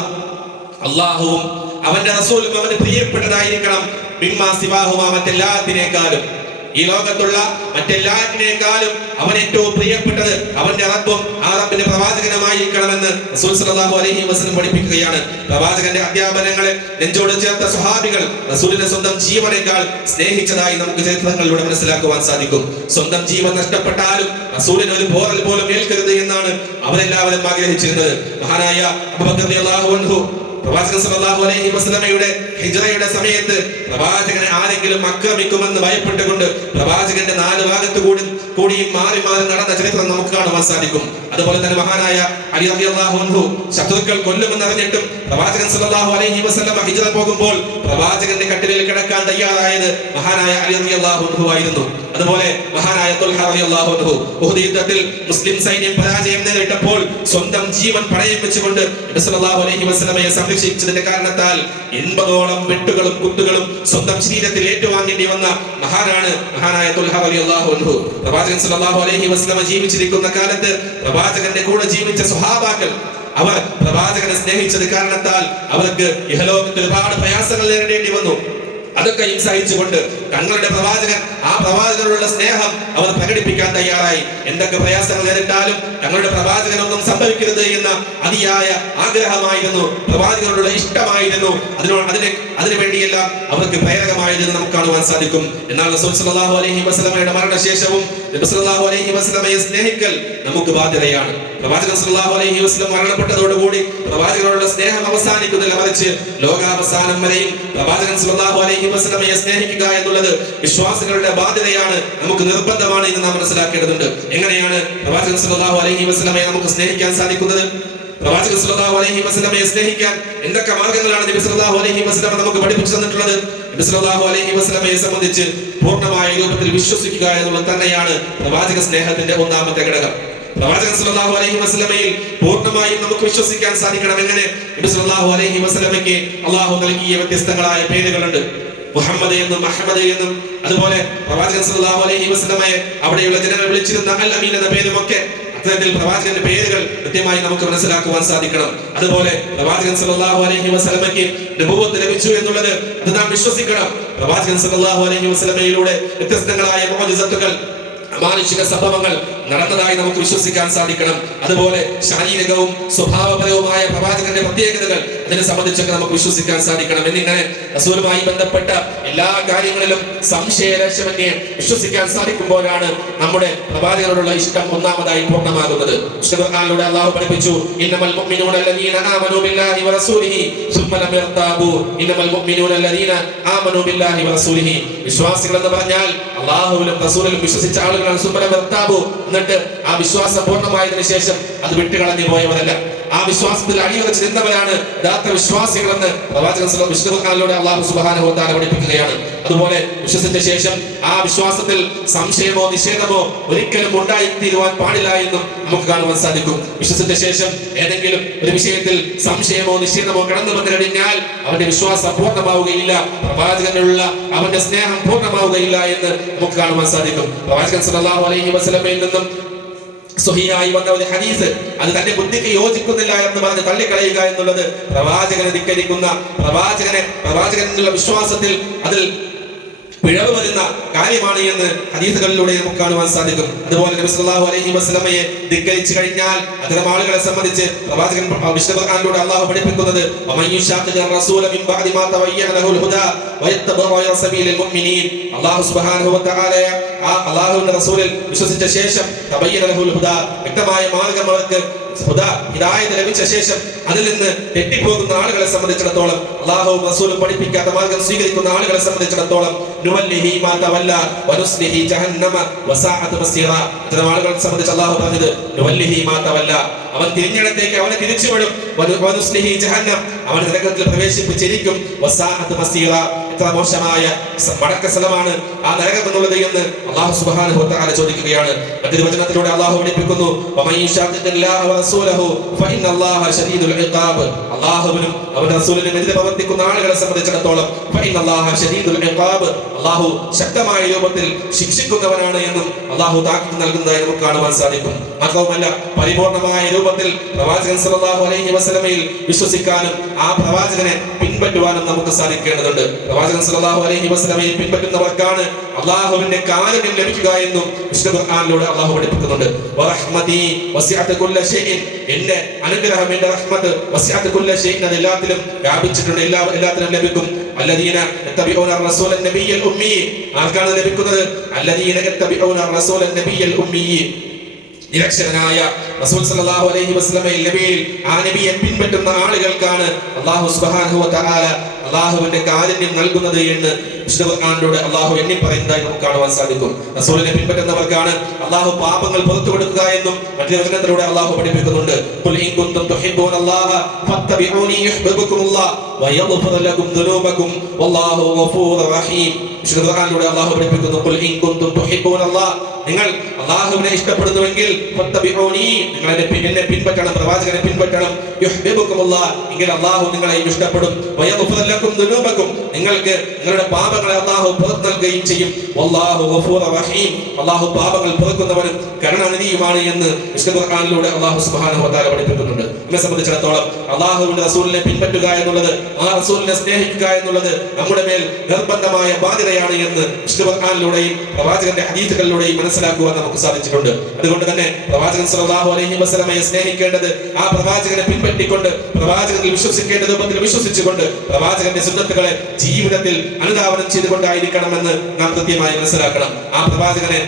അല്ലാഹുവും അവന്റെ റസൂലും അവന് പ്രിയപ്പെട്ടതായിരിക്കണം മിമ്മാ സിവാഹുമാ മറ്റെല്ലാത്തിനേക്കാളും. ഈ ലോകത്തുള്ള മറ്റെല്ലാറ്റിനേക്കാളും അവൻ ഏറ്റവും പ്രിയപ്പെട്ടത് അവന്റെ റബ്ബും ആ റബ്ബിന്റെ പ്രവാചകനുമായിരിക്കണമെന്ന് റസൂൽ സല്ലല്ലാഹു അലൈഹി വസല്ലം പഠിപ്പിക്കുകയാണ്. പ്രവാചകന്റെ അധ്യാപനങ്ങളെ നെഞ്ചോട് ചേർത്ത സ്വഹാബികൾ റസൂലിന്റെ സ്വന്തം ജീവനേക്കാൾ സ്നേഹിച്ചതായി നമുക്ക് ചരിത്രങ്ങളിലൂടെ മനസ്സിലാക്കുവാൻ സാധിക്കും. സ്വന്തം ജീവൻ നഷ്ടപ്പെട്ടാലും റസൂലിന് ഒരു ബോറൽ പോലും ഏൽക്കരുത് എന്നാണ് അവരെല്ലാവരും ആഗ്രഹിച്ചിരുന്നത്. മഹാനായ അബൂബക്കർ റളിയല്ലാഹു അൻഹു പ്രവാചകൻ സല്ലല്ലാഹു അലൈഹി വസല്ലമയുടെ ഹിജ്റയുടെ സമയത്ത് പ്രവാചകനെ ആരെങ്കിലും ആക്രമിക്കുമെന്ന് ഭയപ്പെട്ടുകൊണ്ട് പ്രവാചകന്റെ നാല് ഭാഗത്തു കൂടി കൂടിയും മാറി മാറി നടന്ന ചരിത്രം നമുക്ക് കാണുവാൻ സാധിക്കും. അതുപോലെ തന്നെ മഹാനായ അലി അൻഹു ശത്രുക്കൾ കൊല്ലുമെന്ന് അറിഞ്ഞിട്ടും പ്രവാചകൻ സല്ലല്ലാഹു അലൈഹി വസല്ലം ഹിജ്റ പോകുമ്പോൾ പ്രവാചകന്റെ കട്ടിലിൽ കിടക്കാൻ തയ്യാറായത് മഹാനായ അലി അൻഹു ആയിരുന്നു. അതുപോലെ മഹാനായ യുദ്ധത്തിൽ മുസ്ലിം സൈന്യം പരാജയം നേരിട്ടപ്പോൾ സ്വന്തം ജീവൻ സല്ലല്ലാഹു അലൈഹി സംരക്ഷിച്ചതിന്റെ കാരണത്താൽ എൺപതോളം വെട്ടുകളും കുത്തുകളും സ്വന്തം ശരീരത്തിൽ ഏറ്റുവാങ്ങേണ്ടി വന്ന മഹാനാണ് മഹാനായ തുൽഹ പ്രവാചകൻ സല്ലല്ലാഹു അലൈഹി വസല്ലമ ജീവിച്ചിരിക്കുന്ന കാലത്ത് പ്രവാചകന്റെ കൂടെ ജീവിച്ച സ്വഹാബാക്കൾ അവർ പ്രവാചകനെ സ്നേഹിച്ചത് കാരണത്താൽ അവർക്ക് ഇഹലോകത്ത് ഒരുപാട് പ്രയാസങ്ങൾ നേരിടേണ്ടി വന്നു. അതൊക്കെയും ഹിംസഹിച്ചുകൊണ്ട് തങ്ങളുടെ പ്രവാചകൻ ആ പ്രവാചകനോടുള്ള സ്നേഹം അവർ പ്രകടിപ്പിക്കാൻ തയ്യാറായി. എന്തൊക്കെ പ്രയാസങ്ങൾ നേരിട്ടാലും തങ്ങളുടെ പ്രവാചകനൊന്നും സംഭവിക്കരുത് എന്ന അതിയായ ആഗ്രഹമായിരുന്നു. പ്രവാചകനോടുള്ള ഇഷ്ടമായിരുന്നു. അതിനോട് അതിനെ അതിനുവേണ്ടിയെല്ലാം അവർക്ക് പ്രേരകമായത് നമുക്ക് കാണുവാൻ സാധിക്കും. എന്നാൽ റസൂൽ സല്ലല്ലാഹു അലൈഹി വസല്ലമയുടെ മരണശേഷവും നബി സല്ലല്ലാഹു അലൈഹി വസല്ലമയെ സ്നേഹിക്കൽ നമുക്ക് ബാധ്യതയാണ്. പ്രവാചകൻ സല്ലല്ലാഹു അലൈഹി വസല്ലം മരണപ്പെട്ടതോടുകൂടി പ്രവാചകനോടുള്ള സ്നേഹം അവസാനിക്കുന്നില്ല. മറിച്ച് ലോകാവസാനം വരെയും പ്രവാചകൻ സല്ലല്ലാഹു അലൈഹി വസല്ലമയെ സ്നേഹിക്കുക എന്നുള്ളത് വിശ്വാസികളുടെ ബാധ്യതയാണ്. നമുക്ക് നിർബന്ധമാണ് എന്ന് നാം മനസ്സിലാക്കേണ്ടതുണ്ട്. എങ്ങനെയാണ് പ്രവാചകൻ സല്ലല്ലാഹു അലൈഹി വസല്ലമയെ നമുക്ക് സ്നേഹിക്കാൻ സാധിക്കുന്നത്? പ്രവാചകൻ സല്ലല്ലാഹു അലൈഹി വസല്ലമയെ സ്നേഹിക്കാൻ എന്തൊക്കെ മാർഗങ്ങളാണ് നബി സല്ലല്ലാഹു അലൈഹി വസല്ലമ നമുക്ക് പഠിപ്പിച്ചു തന്നിട്ടുള്ളത്? നബി സല്ലല്ലാഹു അലൈഹി വസല്ലമയെ സംബന്ധിച്ച് പൂർണമായ രൂപത്തിൽ വിശ്വസിക്കുക എന്നുള്ളത് തന്നെയാണ് പ്രവാചക സ്നേഹത്തിന്റെ ഒന്നാമത്തെ ഘടകം. പ്രവാചകൻ സല്ലല്ലാഹു അലൈഹി വസല്ലമയിൽ പൂർണമായും നമുക്ക് വിശ്വസിക്കാൻ സാധിക്കണം. എങ്ങനെ? നബി സല്ലല്ലാഹു അലൈഹി വസല്ലമയ്ക്ക് അല്ലാഹു നൽകിയ വ്യത്യസ്തങ്ങളായ പേരുകളുണ്ട്. മുഹമ്മദ് എന്നും അഹമ്മദ് എന്നും അതുപോലെ പ്രവാചകൻ സല്ലല്ലാഹു അലൈഹി വസല്ലമയെ അവിടെയുള്ള ജനങ്ങൾ വിളിച്ചിരുന്ന അൽ അമീൻ എന്ന പേരുമൊക്കെ അത്തരത്തിൽ പ്രവാചകന്റെ പേരുകൾ കൃത്യമായി നമുക്ക് മനസ്സിലാക്കുവാൻ സാധിക്കണം. അതുപോലെ പ്രവാചകൻ സല്ലല്ലാഹു അലൈഹി വസല്ലമയ്ക്ക് നബുവത്ത് ലഭിച്ചു എന്നുള്ളത് അത് നാം വിശ്വസിക്കണം. പ്രവാചകൻ സല്ലല്ലാഹു അലൈഹി വസല്ലമയിലൂടെ വ്യത്യസ്തങ്ങളായ മോചിസത്തുകൾ അമാനുഷിക സംഭവങ്ങൾ നടന്നതായി നമുക്ക് വിശ്വസിക്കാൻ സാധിക്കണം. അതുപോലെ ശാരീരികവും സ്വഭാവപരവുമായ പ്രവാചകന്റെ പ്രത്യേകതകൾ അതിനെ സംബന്ധിച്ചൊക്കെ നമുക്ക് വിശ്വസിക്കാൻ സാധിക്കണം. എന്നിങ്ങനെ റസൂലുമായി ബന്ധപ്പെട്ട എല്ലാ കാര്യങ്ങളിലും സംശയരക്ഷമന്യെ വിശ്വസിക്കാൻ സാധിക്കുമ്പോഴാണ് നമ്മുടെ പ്രവാചകരോടുള്ള ഇഷ്ടം ഒന്നാമതായി പൂർണമാകുന്നത്. വിശുദ്ധ അള്ളാഹു പഠിപ്പിച്ചു ഇന്നമൽ മുഅ്മിനൂന ആമനൂ ബില്ലാഹി വറസൂലിഹി സുമ്മ ലം യർതാബു. ഇന്നമൽ ആമനൂ ബില്ലാഹി വറസൂലിഹി വിശ്വാസികൾ എന്ന് പറഞ്ഞാൽ അള്ളാഹുവിലും റസൂലിലും വിശ്വസിച്ച ആളുകളാണ്. സുമ്മ എന്നിട്ട് ആ വിശ്വാസം പൂർണമായതിനു ശേഷം അത് വിട്ടുകളഞ്ഞു പോയവരല്ല ആ വിശ്വാസത്തിൽ അടിയുറച്ച് നിന്നവരാണ്. യഥാർത്ഥ വിശ്വാസികളെന്ന് പ്രവാചകൻ വസല്ലമയിലൂടെ അള്ളാഹു വ പഠിപ്പിക്കുകയാണ്. അതുപോലെ വിശ്വസിച്ച ശേഷം ആ വിശ്വാസത്തിൽ സംശയമോ നിഷേധമോ ഒരിക്കലും ഉണ്ടായിത്തീരുവാൻ പാടില്ല എന്നും നമുക്ക് കാണുവാൻ സാധിക്കും. വിശ്വസിച്ച ശേഷം ഏതെങ്കിലും ഒരു വിഷയത്തിൽ സംശയമോ നിഷേധമോ കടന്നു വന്നു കഴിഞ്ഞാൽ അവന്റെ വിശ്വാസം പൂർണമാവുകയില്ല. പ്രവാചകനുള്ള അവന്റെ സ്നേഹം പൂർണമാവുകയില്ല എന്ന് നമുക്ക് കാണുവാൻ സാധിക്കും. പ്രവാചകൻ സല്ലല്ലാഹു അലൈഹി വസല്ലമയിൽ നിന്നും സ്വഹിയായി വന്ന ഒരു ഹദീസ്. അത് തന്റെ ബുദ്ധിക്ക് യോജിക്കുന്നില്ല എന്ന് പറഞ്ഞ് തള്ളിക്കളയുക എന്നുള്ളത് പ്രവാചകനെ ധിക്കരിക്കുന്ന പ്രവാചകനെ പ്രവാചകൻ എന്നുള്ള വിശ്വാസത്തിൽ അതിൽ പിഴവ് വരുന്ന കാര്യമാണ് എന്ന് ഹദീസുകളിലൂടെ നമുക്ക് കാണുവാൻ സാധിക്കും. അതുപോലെ നബി സല്ലല്ലാഹു അലൈഹി വസല്ലമയെ ധിക്കരിച്ചു കഴിഞ്ഞാൽ അത്തരം ആളുകളെ സംബന്ധിച്ച് പ്രവാചകൻ വിശുദ്ധ അള്ളാഹു പഠിപ്പിക്കുന്നത് അല്ലാഹു സുബ്ഹാനഹു വ ആ അല്ലാഹുവിന്റെ റസൂലിൽ വിശ്വസിച്ച ശേഷം തബയ്യന ലഹുൽ ഹുദാ വ്യക്തമായ മാർഗം അവർക്ക് ഹുദ ഹിദായത്ത് ലഭിച്ച ശേഷം അതിൽ നിന്ന് തെറ്റിപ്പോകുന്ന ആളുകളെ സംബന്ധിച്ചിടത്തോളം അള്ളാഹുവും റസൂലും പഠിപ്പിക്കാത്ത മാർഗം സ്വീകരിക്കുന്ന ആളുകളെ സംബന്ധിച്ചിടത്തോളം നുവല്ലിഹി മാ തവല്ല വനുസ്ലിഹി ജഹന്നമ വസാഅത്ത് മസീറ ഇത്തരം ആളുകളെ സംബന്ധിച്ച് അള്ളാഹു പറഞ്ഞത് നുവല്ലിഹി മാ തവല്ല. അവൻ തിരിഞ്ഞിടത്തേക്ക് അവനെ തിരിച്ചുവിടും. വനു- വനുസ്ലിഹി ജഹന്നം അവൻ നരകത്തിൽ പ്രവേശിപ്പിച്ചിരിക്കും. വസാഅത്ത് മസീറ എത്ര മോശമായ വടക്ക സ്ഥലമാണ് ആ നരകം എന്നുള്ളത് എന്ന് അള്ളാഹു സുബാന വ ചോദിക്കുകയാണ്. മറ്റൊരു വചനത്തിലൂടെ അള്ളാഹു പഠിപ്പിക്കുന്നു അള്ളാഹുവിനും അവന്റെ റസൂലിനും എതിരെ പ്രവർത്തിക്കുന്ന ആളുകളെ സംബന്ധിച്ചിടത്തോളം അള്ളാഹു ശക്തമായ രൂപത്തിൽ ശിക്ഷിക്കുന്നവനാണ് എന്നും അള്ളാഹു താക്കീത് നൽകുന്നതായി നമുക്ക് കാണുവാൻ സാധിക്കും. മാത്രവുമല്ല പരിപൂർണമായ രൂപത്തിൽ പ്രവാചകൻ സല്ലല്ലാഹു അലൈഹി വസല്ലമയിൽ വിശ്വസിക്കാനും ആ പ്രവാചകനെ പിൻപറ്റുവാനും നമുക്ക് സാധിക്കേണ്ടതുണ്ട്. പ്രവാചകൻ സല്ലല്ലാഹു അലൈഹി വസല്ലമയെ പിൻപറ്റുന്നവർക്കാണ് അള്ളാഹുവിന്റെ കാരുണ്യം ലഭിക്കുക എന്നും വിശുദ്ധ ഖുർആനിലൂടെ അള്ളാഹു പഠിപ്പിക്കുന്നുണ്ട്. വറഹ്മതി അനുഗ്രഹം എന്റെ റഹ്മത്ത് അത് എല്ലാത്തിലും വ്യാപിച്ചിട്ടുണ്ട്. എല്ലാ എല്ലാത്തിനും ലഭിക്കും. അല്ലദീന യത്തബിഊന റസൂല നബിയ്യൽ ഉമ്മി. ആർക്കാണ് ലഭിക്കുന്നത്? അല്ലദീന യത്തബിഊന റസൂല നബിയ്യൽ ഉമ്മി. നിരക്ഷരനായ റസൂൽ സല്ലല്ലാഹു അലൈഹി വസല്ലമയിൽ നബിയിൽ ആ നബിയെ പിൻപറ്റുന്ന ആളുകൾക്കാണ് അല്ലാഹു സുബ്ഹാനഹു വ തആല അല്ലാഹുവിന്റെ കാരുണ്യം നൽകുന്നത് എന്ന് വിശുദ്ധ അള്ളാഹു എണ്ണി പറയുന്നതായി നമുക്ക് കാണുവാൻ സാധിക്കും. റസൂലിനെ പിൻപറ്റുന്നവർക്കാണ് അള്ളാഹു പാപങ്ങൾ പുറത്തു കൊടുക്കുക എന്നും മറ്റൊരു വചനത്തിലൂടെ അല്ലാഹു പഠിപ്പിക്കുന്നുണ്ട്. അല്ലാഹു പഠിപ്പിക്കുന്നു നിങ്ങൾ അള്ളാഹുവിനെ ഇഷ്ടപ്പെടുന്നുവെങ്കിൽ നിങ്ങൾ എന്നെ പിൻ- എന്നെ പിൻപറ്റണം പ്രവാചകനെ പിൻപറ്റണം. എങ്കിൽ അള്ളാഹു നിങ്ങളെ ഇഷ്ടപ്പെടും. ലക്കും ദുനൂബക്കും നിങ്ങൾക്ക് നിങ്ങളുടെ പാപങ്ങളെ അള്ളാഹു പുറത്തു നൽകുകയും ചെയ്യും. അള്ളാഹു ഗഫൂറുർ റഹീം. അള്ളാഹു പാപങ്ങൾ പുറക്കുന്നവനും കരുണാനിധിയുമാണ് എന്ന് വിശുദ്ധ ഖുർആനിലൂടെ അള്ളാഹു സുബ്ഹാനഹു വ തആല പഠിപ്പിക്കുന്നുണ്ട് നമ്മെ സംബന്ധിച്ചിടത്തോളം അള്ളാഹുവിന്റെ റസൂലിനെ പിൻപറ്റുക എന്നുള്ളത് ആ റസൂലിനെ സ്നേഹിക്കുക എന്നുള്ളത് നമ്മുടെ മേൽ നിർബന്ധമായ ബാധ്യതയാണ് എന്ന് വിശുദ്ധ പ്രവാചകന്റെ ഹദീസുകളിലൂടെയും മനസ്സിലാക്കുവാൻ നമുക്ക് സാധിച്ചിട്ടുണ്ട്. അതുകൊണ്ട് തന്നെ പ്രവാചകൻ സലാഹു അലഹി വസ്ലമയെ സ്നേഹിക്കേണ്ടത് ആ പ്രവാചകനെ പിൻപറ്റിക്കൊണ്ട് പ്രവാചകനിൽ വിശ്വസിക്കേണ്ട രൂപത്തിൽ വിശ്വസിച്ചുകൊണ്ട് പ്രവാചകന്റെ സുന്നത്തുകളെ ജീവിതത്തിൽ അനുധാവനം ചെയ്തുകൊണ്ടായിരിക്കണമെന്ന് നാം കൃത്യമായി മനസ്സിലാക്കണം. ആ പ്രവാചകനെ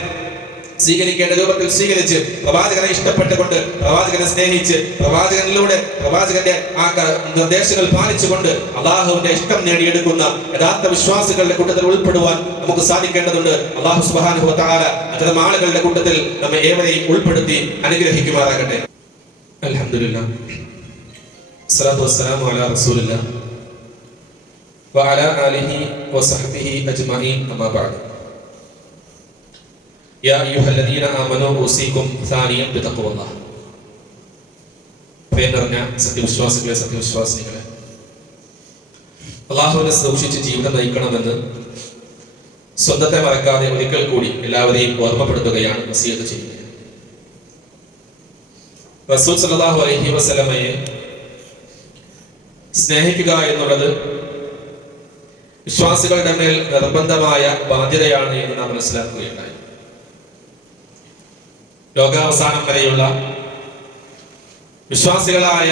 സ്വീകരിക്കേണ്ട രൂപത്തിൽ സ്വീകരിച്ച് പ്രവാചകനെ ഇഷ്ടപ്പെട്ടുകൊണ്ട് പ്രവാചകനെ സ്നേഹിച്ച് പ്രവാചകനിലൂടെ പ്രവാചകന്റെ ആ ക- നിർദ്ദേശങ്ങൾ പാലിച്ചുകൊണ്ട് അള്ളാഹുവിന്റെ ഇഷ്ടം നേടിയെടുക്കുന്ന യഥാർത്ഥ വിശ്വാസികളുടെ കൂട്ടത്തിൽ ഉൾപ്പെടുവാൻ നമുക്ക് സാധിക്കേണ്ടതുണ്ട് അള്ളാഹു സുബ്ഹാനഹു വ തആല അത്തരം ആളുകളുടെ കൂട്ടത്തിൽ നമ്മെ ഏവരെയും ഉൾപ്പെടുത്തി അനുഗ്രഹിക്കുമാറാകട്ടെ അൽഹംദുലില്ലാ സ്വലാത്തു വസ്സലാമു അലാ റസൂലില്ലാ وعلى آله وصحبه أجمعين أما بعد يا أيها الذين آمنوا أوصيكم ثانيا بتقوى الله പ്രിയം നിറഞ്ഞ സത്യവിശ്വാസികളെ സത്യവിശ്വാസിനികളെ അള്ളാഹുവിനെ സൂക്ഷിച്ച് ജീവിതം നയിക്കണമെന്ന് സ്വന്തത്തെ മറക്കാതെ ഒരിക്കൽ കൂടി എല്ലാവരെയും ഓർമ്മപ്പെടുത്തുകയാണ് വസീയത്ത് ചെയ്യുന്നത് റസൂൽ സല്ലല്ലാഹു അലൈഹി വസല്ലമയെ സ്നേഹിക്കുക എന്നുള്ളത് വിശ്വാസികളുടെ മേൽ നിർബന്ധമായ ബാധ്യതയാണ് എന്ന് നാം മനസ്സിലാക്കുകയുണ്ടായി ലോകാവസാനം വരെയുള്ള വിശ്വാസികളായ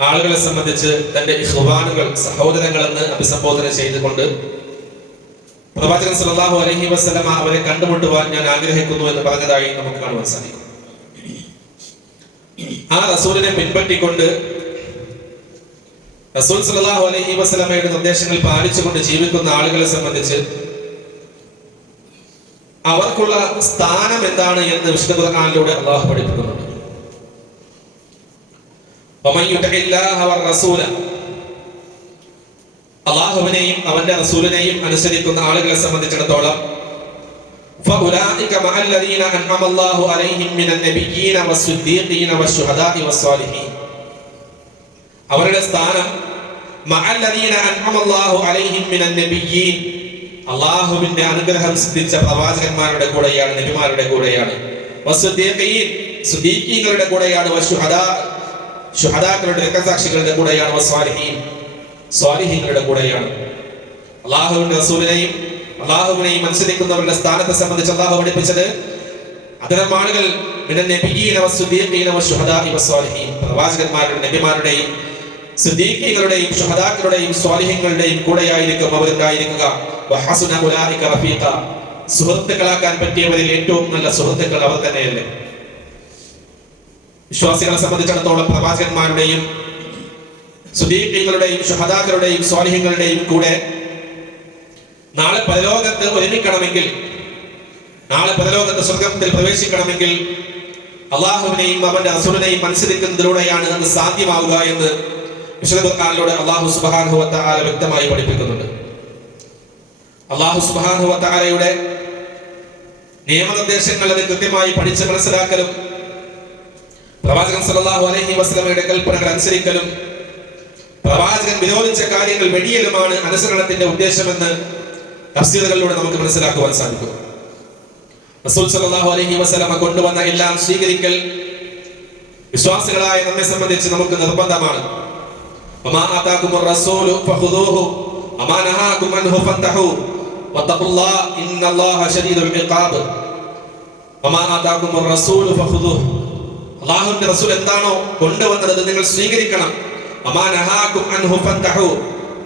ആളുകളെ സംബന്ധിച്ച് തന്റെ ഇഹ്വാനുകൾ സഹോദരങ്ങൾ എന്ന് അഭിസംബോധന ചെയ്തുകൊണ്ട് പ്രവാചകൻ സല്ലല്ലാഹു അലഹി വസ്ലമ അവരെ കണ്ടുമുട്ടുവാൻ ഞാൻ ആഗ്രഹിക്കുന്നു എന്ന് പറഞ്ഞതായി നമുക്ക് കാണുവാൻ സാധിക്കും. ആ റസൂലിനെ പിൻപറ്റിക്കൊണ്ട് റസൂൽ സല്ലല്ലാഹു അലഹി വസ്ലമയുടെ നിർദ്ദേശങ്ങൾ പാലിച്ചുകൊണ്ട് ജീവിക്കുന്ന ആളുകളെ സംബന്ധിച്ച് അവർക്കുള്ള സ്ഥാനം എന്താണ് എന്ന് വിശുദ്ധ ഖുർആനിലൂടെ അള്ളാഹു പഠിപ്പിക്കുന്നുണ്ട് വമൻ യുതഇല്ലാഹ വറസൂല അള്ളാഹുവിനെയും അവന്റെ റസൂലിനെയും അനുസരിക്കുന്ന ആളുകളെ സംബന്ധിച്ചിടത്തോളം فأولئك مع الذين أنعم الله عليهم من النبيين والصديقين والشهداء والصالحين അവരുടെ സ്ഥാനം മഅല്ലദീന അൻഅമല്ലാഹു അലൈഹിം മിനൻ നബിയ്യീൻ അള്ളാഹുവിന്റെ അനുഗ്രഹം സിദ്ധിച്ച പ്രവാചകന്മാരുടെ കൂടെയാണ് നബിമാരുടെ കൂടെയാണ്. സുദ്ദീഖീങ്ങളുടെ കൂടെയാണ് വശുഹദാ ശുഹദാക്കളുടെ രക്തസാക്ഷികളുടെ കൂടെയാണ് സ്വാലിഹീങ്ങളുടെ കൂടെയാണ്. അള്ളാഹുവിന്റെ റസൂലിനെയും അള്ളാഹുവിനെയും അനുസരിക്കുന്നവരുടെ സ്ഥാനത്തെ സംബന്ധിച്ച് അള്ളാഹു പഠിപ്പിച്ചത് അത്തരം ആളുകൾ പ്രവാചകന്മാരുടെ നബിമാരുടെയും സിദ്ദീഖീങ്ങളുടെയും ഷുഹദാക്കളുടെയും സ്വാലിഹ്യങ്ങളുടെയും കൂടെയായിരിക്കും അവരുണ്ടായിരിക്കുക. വഹസുന ഉലായിക റഫീഖ. സുഹൃത്തുക്കളാക്കാൻ പറ്റിയവരിൽ ഏറ്റവും നല്ല സുഹൃത്തുക്കൾ അവർ തന്നെയല്ലേ? വിശ്വാസികളെ സംബന്ധിച്ചിടത്തോളം പ്രവാചകന്മാരുടെയും സുദീപികളുടെയും ഷഹദാക്കളുടെയും സ്വാലിഹ്യങ്ങളുടെയും കൂടെ നാളെ പരലോകത്ത് ഒരുമിക്കണമെങ്കിൽ നാളെ പരലോകത്ത് സ്വർഗത്തിൽ പ്രവേശിക്കണമെങ്കിൽ അള്ളാഹുവിനെയും അവന്റെ അസുരനെയും അനുസരിക്കുന്നതിലൂടെയാണ് അത് സാധ്യമാവുക എന്ന് വിശുദ്ധ അള്ളാഹു സുബാനുഭവത്തെ വ്യക്തമായി പഠിപ്പിക്കുന്നുണ്ട്. അള്ളാഹു സുബാനു ആലയുടെ നിയമനിർദ്ദേശങ്ങൾ അത് കൃത്യമായി പഠിച്ച് മനസ്സിലാക്കലും പ്രവാചകൻ സല്ലല്ലാഹു അലഹി വസ്ലമയുടെ കൽപ്പനകൾ അനുസരിക്കലും പ്രവാചകൻ വിരോധിച്ച കാര്യങ്ങൾ വെടിയലുമാണ് അനുസരണത്തിന്റെ ഉദ്ദേശമെന്ന് തഫ്സീറുകളിലൂടെ നമുക്ക് മനസ്സിലാക്കുവാൻ സാധിക്കും. റസൂൽ സല്ലല്ലാഹു അലൈഹി വസല്ലമ കൊണ്ടുവന്ന എല്ലാം സ്വീകരിക്കൽ വിശ്വാസികളായ നമ്മെ സംബന്ധിച്ച് നമുക്ക് നിർബന്ധമാണ്. വമാ ആതാകുമുർ റസൂലു ഫഖുദൂഹു ഫന്തഹു വത്തഖുല്ലാഹ الله شديد ഇഖാബ് وما آتاكم الرسول فخذوه. അള്ളാഹുവിന്റെ റസൂൽ എന്താണോ കൊണ്ടുവന്നത് നിങ്ങൾ സ്വീകരിക്കണം. വമാ നഹാകും അൻഹു ഫന്തഹു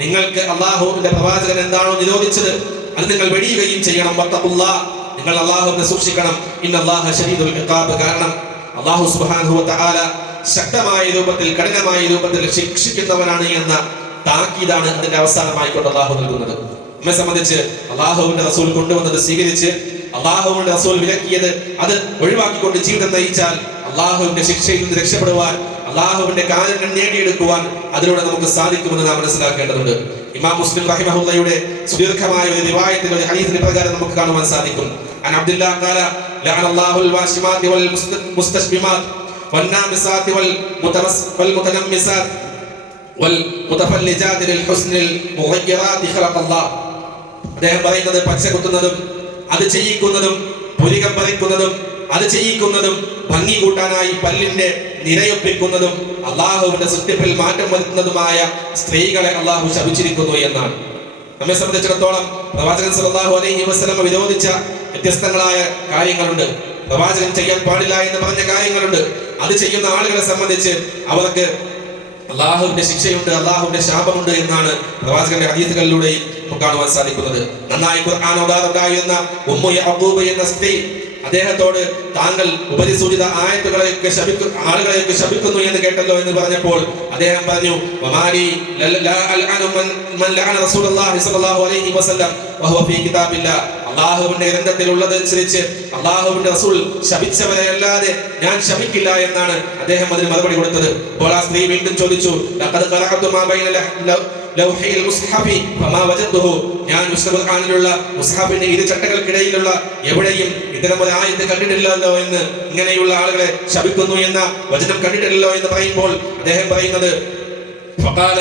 നിങ്ങൾക്ക് അല്ലാഹുവിന്റെ പ്രവാചകൻ എന്താണോ നിരോധിച്ചത് അത് നിങ്ങൾ വെടിയുകയും ചെയ്യണം. വത്തഖുല്ലാഹ നിങ്ങൾ അല്ലാഹുവിനെ സൂക്ഷിക്കണം. ഇന്നല്ലാഹ ശദീദുൽ ഇഖാബ്. കാരണം അല്ലാഹു സുബ്ഹാനഹു വതആല ശക്തമായ രൂപത്തിൽ കഠിനമായ രൂപത്തിൽ ശിക്ഷിക്കുന്നവനാണ് എന്ന താക്കീതാണ് അതിന്റെ അവസാനമായിക്കൊണ്ട് അള്ളാഹു നൽകുന്നത്. നമ്മെ സംബന്ധിച്ച് അള്ളാഹുവിന്റെ റസൂൽ കൊണ്ടുവന്നത് സ്വീകരിച്ച് അള്ളാഹുവിന്റെ റസൂൽ വിലക്കിയത് അത് ഒഴിവാക്കിക്കൊണ്ട് ജീവിതം നയിച്ചാൽ അള്ളാഹുവിന്റെ ശിക്ഷയിൽ നിന്ന് രക്ഷപ്പെടുവാൻ അള്ളാഹുവിന്റെ കാര്യം നേടിയെടുക്കുവാൻ അതിലൂടെ നമുക്ക് സാധിക്കുമെന്ന് നാം മനസ്സിലാക്കേണ്ടതുണ്ട് ഇമാം മുസ്ലിം റഹിമഹുല്ലയുടെ സുദീർഘമായ ഒരു റിവായത്തിൽ ഒരു ഹദീസിന് പ്രകാരം നമുക്ക് കാണുവാൻ സാധിക്കും عن عبد الله قال لعن الله الواشمات والمستشبمات والنامسات والمتمس والمتنمسات والمتفلجات للحسن المغيرات خلق الله അദ്ദേഹം പറയുന്നത് പച്ച കുത്തുന്നതും അത് ചെയ്യിക്കുന്നതും പുരികം പറിക്കുന്നതും അത് ചെയ്യിക്കുന്നതും ഭംഗി കൂട്ടാനായി പല്ലിന്റെ നിരയൊപ്പിക്കുന്നതും അള്ളാഹുവിന്റെ സൃഷ്ടിപ്പിൽ മാറ്റം വരുത്തുന്നതുമായ സ്ത്രീകളെ അള്ളാഹു ശപിച്ചിരിക്കുന്നു എന്നാണ്. നമ്മെ സംബന്ധിച്ചിടത്തോളം പ്രവാചകൻ സല്ലല്ലാഹു അലൈഹി വസ്ലമ വിരോധിച്ച വ്യത്യസ്തങ്ങളായ കാര്യങ്ങളുണ്ട്. പ്രവാചകൻ ചെയ്യാൻ പാടില്ല എന്ന് പറഞ്ഞ കാര്യങ്ങളുണ്ട്. അത് ചെയ്യുന്ന ആളുകളെ സംബന്ധിച്ച് അവർക്ക് അള്ളാഹുവിന്റെ ശിക്ഷയുണ്ട് അള്ളാഹുവിന്റെ ശാപമുണ്ട് എന്നാണ് പ്രവാചകന്റെ ഹദീസുകളിലൂടെയും നമുക്ക് കാണുവാൻ സാധിക്കുന്നത്. നന്നായി ഖുർആൻ ഉമ്മയ ഉമ്മു എന്ന സ്ത്രീ അദ്ദേഹത്തോട് താങ്കൾ ഉപരിസൂചിത ആയത്തുകളെയൊക്കെ ശപിക്കു ആളുകളെയൊക്കെ ശപിക്കുന്നു എന്ന് കേട്ടല്ലോ എന്ന് പറഞ്ഞപ്പോൾ അദ്ദേഹം പറഞ്ഞു വമാലി മൻ ലഅന റസൂലുള്ളാഹി അലൈഹി വസല്ലം വഹുവ ഫീ അള്ളാഹുവിന്റെ ഗ്രന്ഥത്തിൽ ഉള്ളതനുസരിച്ച് അള്ളാഹുവിന്റെ റസൂൽ ശപിച്ചവരെ അല്ലാതെ ഞാൻ ശപിക്കില്ല എന്നാണ് അദ്ദേഹം അതിന് മറുപടി കൊടുത്തത്. അപ്പോൾ ആ സ്ത്രീ വീണ്ടും ചോദിച്ചു "ലഖദ് ഖറഅതു മാ ബൈന ലഹ്- ലൗ- ലൗഹിൽ മുസ്ഹഫി ഫമാ വജദ്തുഹു." ഞാൻ വിശുദ്ധ ഖുർആനിലുള്ള മുസ്ഹഫിന്റെ ഇരു ചട്ടകൾക്കിടയിലുള്ള എവിടെയും ഇത്തരം ഒരു ആയത്ത് കണ്ടിട്ടില്ലല്ലോ എന്ന് ഇങ്ങനെയുള്ള ആളുകളെ ശപിക്കുന്നു എന്ന വചനം കണ്ടിട്ടില്ലല്ലോ എന്ന് പറയുമ്പോൾ അദ്ദേഹം പറയുന്നത് فقال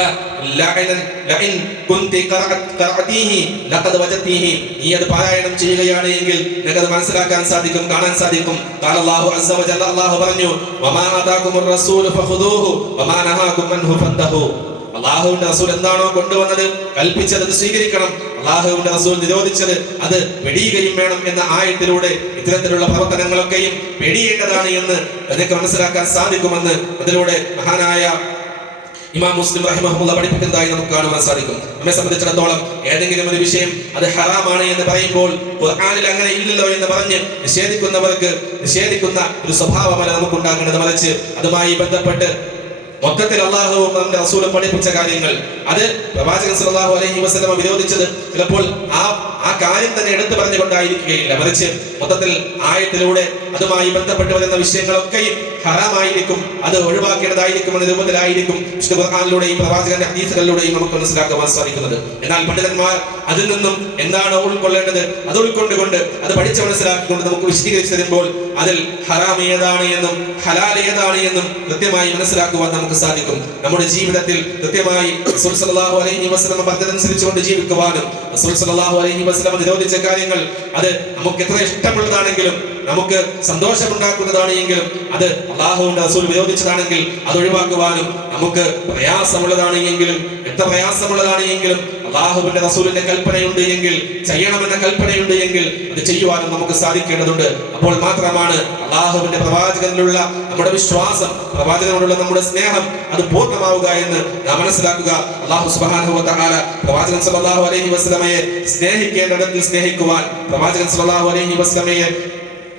لعن لئن كنت قرأت قرأتيه لقد وجدتيه നീ അത് പാരായണം ചെയ്യുകയാണ് എങ്കിൽ നിനക്കത് മനസ്സിലാക്കാൻ സാധിക്കും കാണാൻ സാധിക്കും قال الله عز وجل അല്ലാഹു പറഞ്ഞു وما آتاكم الرسول فخذوه وما نهاكم عنه فانتهوا അള്ളാഹുവിന്റെ റസൂൽ എന്താണോ കൊണ്ടുവന്നത് കൽപ്പിച്ചത് അത് സ്വീകരിക്കണം. അള്ളാഹുവിന്റെ റസൂൽ നിരോധിച്ചത് അത് വെടിയുകയും വേണം എന്ന ആയത്തിലൂടെ ഇത്തരത്തിലുള്ള പ്രവർത്തനങ്ങളൊക്കെയും വെടിയേണ്ടതാണ് എന്ന് നിനക്ക് മനസ്സിലാക്കാൻ സാധിക്കുമെന്ന് അതിലൂടെ മഹാനായ ഇമാം മുസ്ലിം റഹിമഹുല്ല പഠിപ്പിക്കുന്നതായി നമുക്ക് കാണുവാൻ സാധിക്കും. നമ്മെ സംബന്ധിച്ചിടത്തോളം ഏതെങ്കിലും ഒരു വിഷയം അത് ഹറാമാണ് എന്ന് പറയുമ്പോൾ ഖുർആാനിൽ അങ്ങനെ ഇല്ലല്ലോ എന്ന് പറഞ്ഞ് നിഷേധിക്കുന്നവർക്ക് നിഷേധിക്കുന്ന ഒരു സ്വഭാവമല്ല നമുക്ക് ഉണ്ടാക്കേണ്ടത് മറിച്ച് അതുമായി ബന്ധപ്പെട്ട് മൊത്തത്തിൽ അള്ളാഹുവും നമ്മുടെ റസൂലും പഠിപ്പിച്ച കാര്യങ്ങൾ. അത് പ്രവാചകൻ സല്ലല്ലാഹു അലൈഹി വസല്ലമ വിരോധിച്ചത് ചിലപ്പോൾ ആ ആ കാര്യം തന്നെ എടുത്തു പറഞ്ഞുകൊണ്ടായിരിക്കുകയില്ല. മറിച്ച് മൊത്തത്തിൽ ആയത്തിലൂടെ അതുമായി ബന്ധപ്പെട്ട് വരുന്ന വിഷയങ്ങളൊക്കെയും ഹറാമായിരിക്കും അത് ഒഴിവാക്കേണ്ടതായിരിക്കും എന്ന രൂപത്തിലായിരിക്കും വിശുദ്ധ പ്രവാചകന്റെ ഹദീസുകളിലൂടെയും നമുക്ക് മനസ്സിലാക്കുവാൻ സാധിക്കുന്നത്. എന്നാൽ പണ്ഡിതന്മാർ അതിൽ നിന്നും എന്താണ് ഉൾക്കൊള്ളേണ്ടത്? അത് ഉൾക്കൊണ്ടുകൊണ്ട് അത് പഠിച്ച് മനസ്സിലാക്കിക്കൊണ്ട് നമുക്ക് വിശദീകരിച്ചു തരുമ്പോൾ അതിൽ ഹറാം ഏതാണ് എന്നും ഹലാൽ ഏതാണ് എന്നും കൃത്യമായി മനസ്സിലാക്കുവാൻ നമുക്ക് സാധിക്കും. നമ്മുടെ ജീവിതത്തിൽ കൃത്യമായി സല്ലല്ലാഹു അലൈഹി വസല്ലം പറഞ്ഞതനുസരിച്ചുകൊണ്ട് ജീവിക്കുവാനും സല്ലല്ലാഹു അലൈഹി വസല്ലം നിരോധിച്ച കാര്യങ്ങൾ അത് നമുക്ക് എത്ര ഇഷ്ടമുള്ളതാണെങ്കിലും നമുക്ക് സന്തോഷമുണ്ടാക്കുന്നതാണ് എങ്കിലും അത് അള്ളാഹുവിന്റെ റസൂൽ വിരോധിച്ചതാണെങ്കിൽ അത് ഒഴിവാക്കുവാനും നമുക്ക് പ്രയാസമുള്ളതാണ് എങ്കിലും എത്ര പ്രയാസമുള്ളതാണ് എങ്കിലും അള്ളാഹുവിന്റെ റസൂലിന്റെ കൽപ്പനയുണ്ട് എങ്കിൽ ചെയ്യണമെന്ന കൽപ്പനയുണ്ട് എങ്കിൽ അത് ചെയ്യുവാനും നമുക്ക് സാധിക്കേണ്ടതുണ്ട്. അപ്പോൾ മാത്രമാണ് അള്ളാഹുവിന്റെ പ്രവാചകനിലുള്ള നമ്മുടെ വിശ്വാസം പ്രവാചകനോടുള്ള നമ്മുടെ സ്നേഹം അത് പൂർണമാവുക എന്ന് നാം മനസ്സിലാക്കുക. അള്ളാഹു സുബ്ഹാനഹു വ പ്രവാചകൻ സല്ലല്ലാഹു അലൈഹി വസ്ലമയെ സ്നേഹിക്കേണ്ടിടത്തിൽ സ്നേഹിക്കുവാൻ പ്രവാചകൻ സല്ലല്ലാഹു അലൈഹി വസല്ലമയെ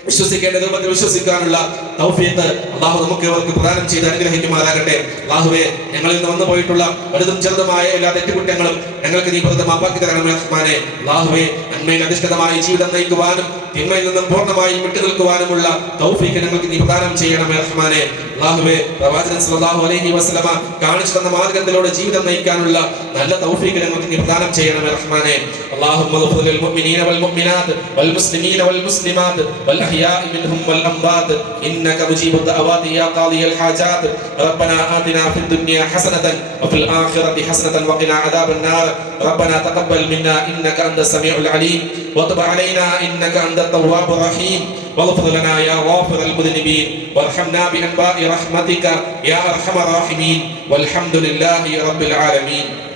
വിശ്വസിക്കേണ്ട രൂപത്തിൽ വിശ്വസിക്കാനുള്ള തൗഫീത്ത് അള്ളാഹു നമുക്ക് അവർക്ക് പ്രദാനം ചെയ്ത് അനുഗ്രഹിക്കുമാറാകട്ടെ. അള്ളാഹുവെ ഞങ്ങളിൽ നിന്ന് വന്നു പോയിട്ടുള്ള വലുതും ചെറുതുമായ എല്ലാ തെറ്റുകുറ്റങ്ങളും ഞങ്ങൾക്ക് നീ പുറത്ത് മാപ്പാക്കി തരണം റഹ്മാനെ. അള്ളാഹുവെ നന്മയിൽ അധിഷ്ഠിതമായ ജീവിതം നയിക്കുവാനും തിന്മയിൽ നിന്നും പൂർണ്ണമായും വിട്ടുനിൽക്കുവാനുമുള്ള തൗഫീഖ് ഞങ്ങൾക്ക് നീ പ്രദാനം ചെയ്യണമേ റഹ്മാനെ അള്ളാഹുവെ പ്രവാചകൻ സല്ലല്ലാഹു അലൈഹി വസല്ലമ കാണിച്ചു തന്ന മാർഗത്തിലൂടെ ജീവിതം നയിക്കാനുള്ള നല്ല തൗഫീഖ് ഞങ്ങൾക്ക് നീ പ്രദാനം ചെയ്യണമേ റഹ്മാനെ اللهم اغفر للمؤمنين والمؤمنات والمسلمين والمسلمات والأحياء منهم والأموات إنك مجيب الدعوات يا قاضي الحاجات ربنا آتنا في الدنيا حسنة وفي الآخرة حسنة وقنا عذاب النار ربنا تقبل منا إنك أنت السميع العليم وتب علينا إنك أنت التواب الرحيم. واغفر لنا يا غافر المذنبين. وارحمنا بأنباء رحمتك يا أرحم الراحمين. والحمد لله رب العالمين.